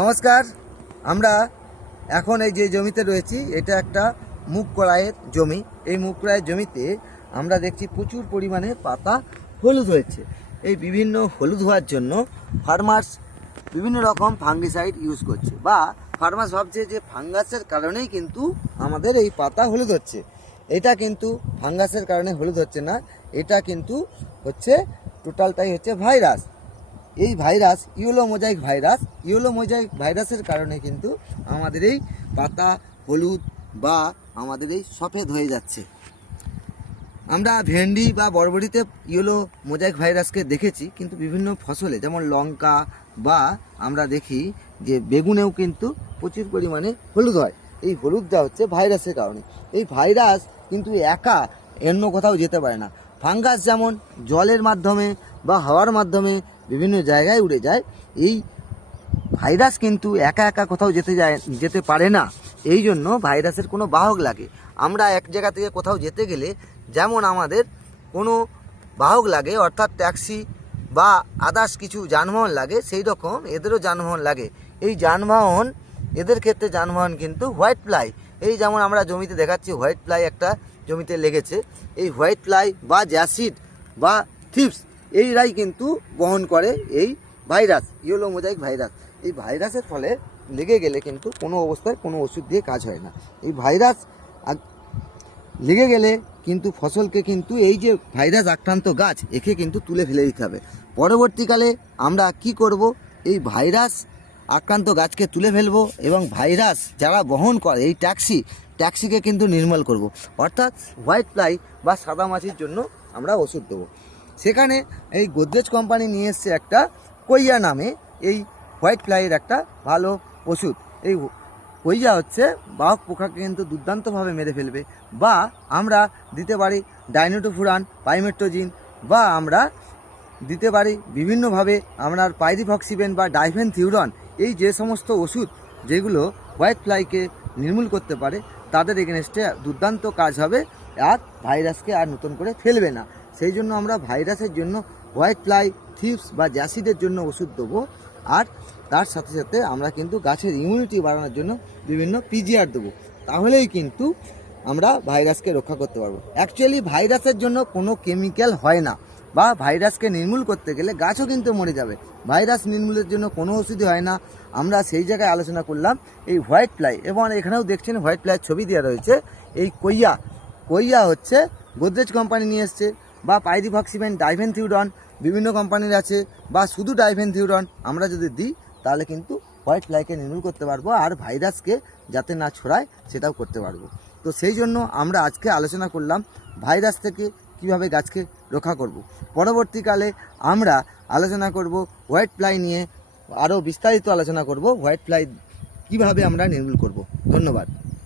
নমস্কার। আমরা এখন এই যে জমিতে রয়েছি এটা একটা মুগ কড়াইয়ের জমি। এই মুগ কড়াইয়ের জমিতে আমরা দেখছি প্রচুর পরিমাণে পাতা হলুদ হয়েছে। এই বিভিন্ন হলুদ হওয়ার জন্য ফার্মার্স বিভিন্ন রকম ফাঙ্গিসাইড ইউজ করছে, বা ফার্মার্স ভাবছে যে ফাঙ্গাসের কারণেই কিন্তু আমাদের এই পাতা হলুদ হচ্ছে। এটা কিন্তু ফাঙ্গাসের কারণে হলুদ হচ্ছে না, এটা কিন্তু হচ্ছে টোটালটাই হচ্ছে ভাইরাস। এই ভাইরাস ইয়েলো মোজাইক ভাইরাসের কারণে কিন্তু আমাদের এই পাতা হলুদ বা আমাদের এই সফেদ হয়ে যাচ্ছে। আমরা ভেন্ডি বা বরবটিতে ইয়েলো মোজাইক ভাইরাসকে দেখেছি, কিন্তু বিভিন্ন ফসলে যেমন লঙ্কা বা আমরা দেখি যে বেগুনেও কিন্তু প্রচুর পরিমাণে হলুদ হয়। এই হলুদটা হচ্ছে ভাইরাসের কারণে। এই ভাইরাস কিন্তু একা অন্য কোথাও যেতে পারে না। ফাঙ্গাস যেমন জলের মাধ্যমে বা হাওয়ার মাধ্যমে বিভিন্ন জায়গায় উড়ে যায়, এই ভাইরাস কিন্তু একা একা কোথাও যেতে পারে না। এই জন্য ভাইরাসের কোনো বাহক লাগে। আমরা এক জায়গা থেকে কোথাও যেতে গেলে যেমন আমাদের কোনো বাহক লাগে, অর্থাৎ ট্যাক্সি বা আদার্স কিছু যানবাহন লাগে, সেই রকম এদেরও যানবাহন লাগে। এই যানবাহন, এদের ক্ষেত্রে যানবাহন কিন্তু হোয়াইট ফ্লাই। এই যেমন আমরা জমিতে দেখাচ্ছি হোয়াইট ফ্লাই একটা জমিতে লেগেছে। এই হোয়াইট ফ্লাই বা জ্যাসিড বা থিপস এইরাই কিন্তু বহন করে এই ভাইরাস, ইয়েলো মোজাইক ভাইরাস। এই ভাইরাসের ফলে লেগে গেলে কিন্তু কোনো অবস্থায় কোনো ওষুধ দিয়ে কাজ হয় না। এই ভাইরাস লেগে গেলে কিন্তু ফসলকে কিন্তু এই যে ভাইরাস আক্রান্ত গাছ একে কিন্তু তুলে ফেলে দিতে হবে। পরবর্তীকালে আমরা কি করব, এই ভাইরাস আক্রান্ত গাছকে তুলে ফেলবো এবং ভাইরাস যারা বহন করে এই ট্যাক্সিকে কিন্তু নির্মূল করব। অর্থাৎ হোয়াইট ফ্লাই বা সাদা মাছির জন্য আমরা ওষুধ দেবো। সেখানে এই গোদরেজ কোম্পানি নিয়ে এসছে একটা কইয়া নামে এই হোয়াইট ফ্লাইয়ের একটা ভালো ওষুধ। এই কইয়া হচ্ছে বাহক পোকাকে কিন্তু দুর্দান্তভাবে মেরে ফেলবে। বা আমরা দিতে পারি ডাইনোটোফুরান, পাইমেট্রোজিন, বা আমরা দিতে পারি বিভিন্নভাবে আপনার পাইরিফক্সিবেন বা ডাইফেনথিউরন। এই যে সমস্ত ওষুধ যেগুলো হোয়াইট ফ্লাইকে নির্মূল করতে পারে, তাদের এগেনস্টে দুর্দান্ত কাজ হবে, আর ভাইরাসকে আর নতুন করে ফেলবে না। সেই জন্য আমরা ভাইরাসের জন্য হোয়াইট ফ্লাই, থিপস বা জ্যাসিডের জন্য ওষুধ দেবো। আর তার সাথে সাথে আমরা কিন্তু গাছের ইমিউনিটি বাড়ানোর জন্য বিভিন্ন পিজিআর দেবো। তাহলেই কিন্তু আমরা ভাইরাসকে রক্ষা করতে পারবো। অ্যাকচুয়ালি ভাইরাসের জন্য কোনো কেমিক্যাল হয় না, বা ভাইরাসকে নির্মূল করতে গেলে গাছও কিন্তু মরে যাবে। ভাইরাস নির্মূলের জন্য কোনো ওষুধই হয় না। আমরা সেই জায়গায় আলোচনা করলাম এই হোয়াইট ফ্লাই, এবং এখানেও দেখছেন হোয়াইট ফ্লাইয়ের ছবি দেওয়া রয়েছে। এই কইয়া হচ্ছে গোদরেজ কোম্পানি নিয়ে এসছে, বা পাইরিফক্সিবেন, ডাইফেনথিউরন বিভিন্ন কোম্পানির আছে, বা শুধু ডাইফেনথিউরন আমরা যদি দিই তাহলে কিন্তু হোয়াইট ফ্লাইকে নির্মূল করতে পারবো, আর ভাইরাসকে যাতে না ছড়ায় সেটাও করতে পারবো। তো সেই জন্য আমরা আজকে আলোচনা করলাম ভাইরাস থেকে কিভাবে গাছকে রক্ষা করব। পরবর্তীকালে আমরা আলোচনা করব হোয়াইট ফ্লাই নিয়ে, আরও বিস্তারিত আলোচনা করব হোয়াইট ফ্লাই কীভাবে আমরা নির্মূল করব। ধন্যবাদ।